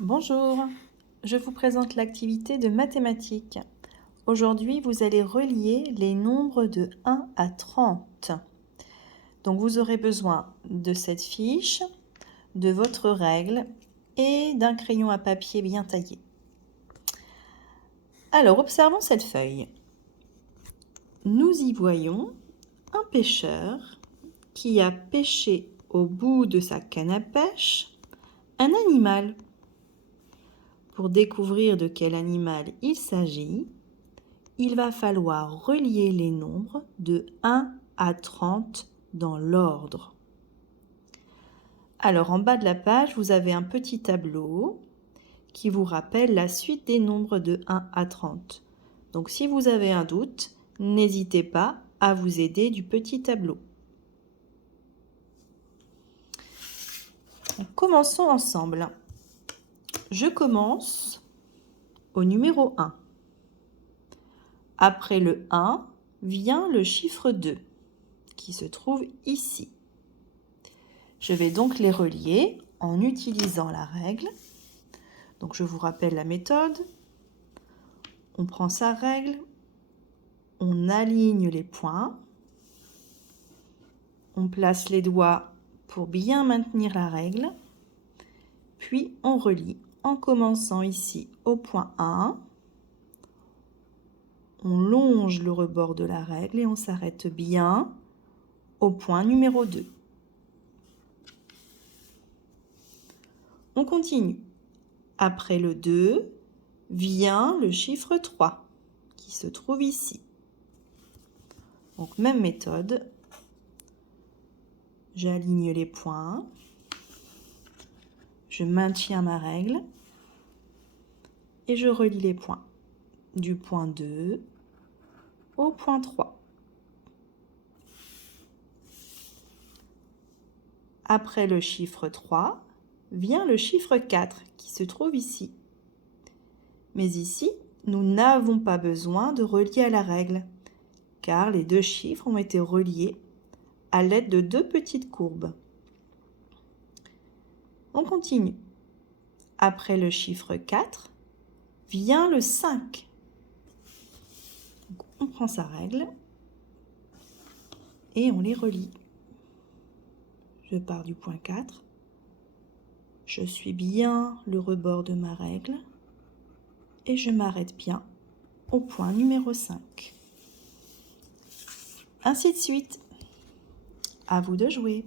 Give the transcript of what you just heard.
Bonjour, je vous présente l'activité de mathématiques. Aujourd'hui, vous allez relier les nombres de 1 à 30. Donc, vous aurez besoin de cette fiche, de votre règle et d'un crayon à papier bien taillé. Alors, observons cette feuille. Nous y voyons un pêcheur qui a pêché au bout de sa canne à pêche un animal. Pour découvrir de quel animal il s'agit, il va falloir relier les nombres de 1 à 30 dans l'ordre. Alors en bas de la page, vous avez un petit tableau qui vous rappelle la suite des nombres de 1 à 30. Donc si vous avez un doute, n'hésitez pas à vous aider du petit tableau. Donc, commençons ensemble. Je commence au numéro 1. Après le 1 vient le chiffre 2 qui se trouve ici. Je vais donc les relier en utilisant la règle. Donc je vous rappelle la méthode. On prend sa règle, on aligne les points, on place les doigts pour bien maintenir la règle, puis on relie en commençant ici au point 1. On longe le rebord de la règle et on s'arrête bien au point numéro 2. On continue. Après le 2 vient le chiffre 3 qui se trouve ici. Donc même méthode. J'aligne les points. Je maintiens ma règle et je relie les points du point 2 au point 3. Après le chiffre 3 vient le chiffre 4 qui se trouve ici. Mais ici, nous n'avons pas besoin de relier à la règle car les deux chiffres ont été reliés à l'aide de deux petites courbes. On continue. Après le chiffre 4 vient le 5. Donc, on prend sa règle et on les relie. Je pars du point 4. Je suis bien le rebord de ma règle et je m'arrête bien au point numéro 5. Ainsi de suite. À vous de jouer.